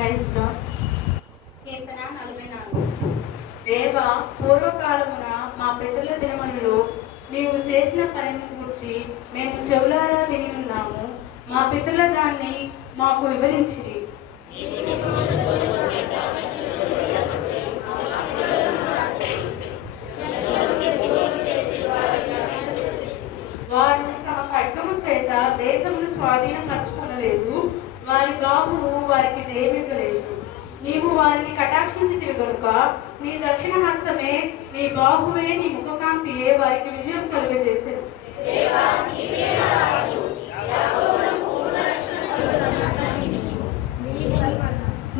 కీర్తన 44. దేవా, పూర్వకాలమున మా పితరుల దినములలో నీవు చేసిన పనిని గూర్చి మేము చెవులారా విని ఉన్నాము. మా పితరుల దాన్ని మాకు వివరించిరి. వారు తమ ఖడ్గము చేత దేశమును స్వాధీనపరచుకొనలేదు. వారి బాహువు వారికి జయమివ్వలేదు. నీవు వారిని కటాక్షించితివి గనుక నీ దక్షిణ హస్తమే, నీ బాహువే, నీ ముఖకాంతియే వారికి విజయం కలుగజేసెను.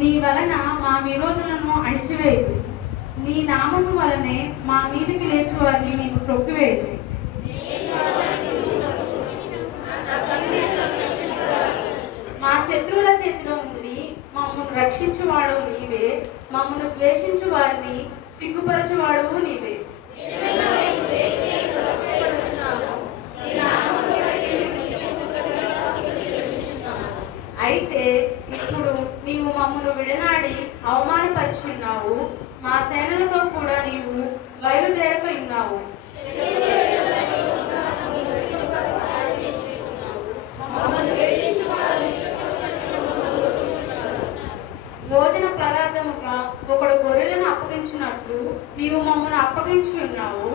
నీ వలన మా విరోధులను అణిచివేయదు. నీ నామము వలనే మా మీదికి లేచి వారిని నీవు త్రొక్కివేయదు. మా శత్రువుల చేతిలో నుండి మమ్మల్ని రక్షించువాడవు నీవే. మమ్మల్ని ద్వేషించు వారిని సిగ్గుపరచువాడవు నీవే. అయితే ఇప్పుడు నీవు మమ్మల్ని విడనాడి అవమానపరిచున్నావు. మా సేనలతో కూడా నీవు బయలుదేరక ఉన్నావు. భోజన పదార్థముగా ఒకడు గొర్రెలను అప్పగించినట్లు నీవు మమ్మల్ని అప్పగించి ఉన్నావు.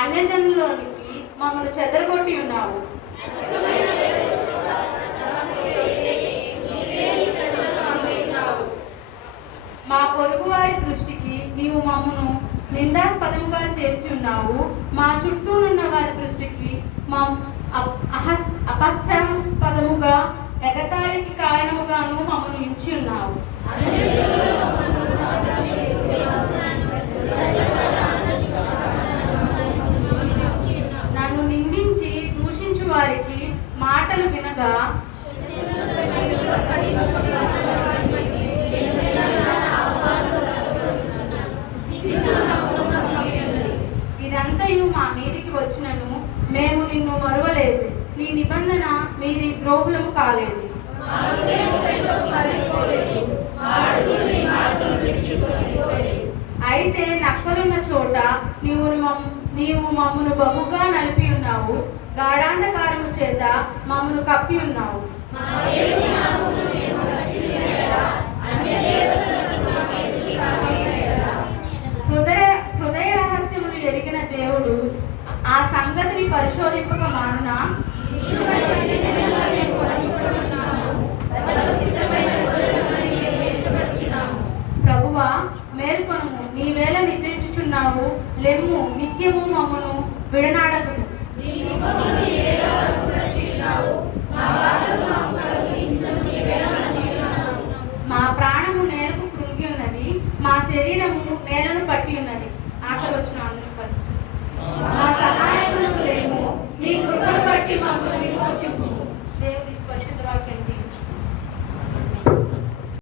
అన్యజనులోనికి మమ్మల్ని చెదరగొట్టి ఉన్నావు. మా పొరుగువారి దృష్టికి నీవు మమ్మను నిందాస్పదముగా చేసి ఉన్నావు. మా చుట్టూనున్న వారి దృష్టికి మా అపస్యాపదముగా, ఎగతాళికి కారణముగాను మమ్మను ఉంచి ఉన్నావు. నన్ను నిందించి దూషించు వారికి మాటలు వినగా ఇదంతయు మా మీదికి వచ్చినను మేము నిన్ను మరువలేదు. నీ నిబంధన మీది ద్రోహులము కాలేదు. అయితే నక్కలున్న చోట నీవు మమ్మను బహుగా నలిపి ఉన్నావు. గాఢాంధకారము చేత మమ్మను కప్పి ఉన్నావు. హృదయ రహస్యములు ఎరిగిన దేవుడు ఆ సంగతిని పరిశోధింపక మానునా? ప్రభువా, మేల్కొనుము, నీవేళ నిద్రించుచున్నావు. లెమ్ము, నిత్యము మమ్మను విడనాడకుము. మా ప్రాణము నేలకు కృంగి ఉన్నది, మా శరీరము నేలను పట్టి ఉన్నది. ఆఖరి వచ్చిన మా సహాయములకు లేము, నీ కృపను బట్టి మా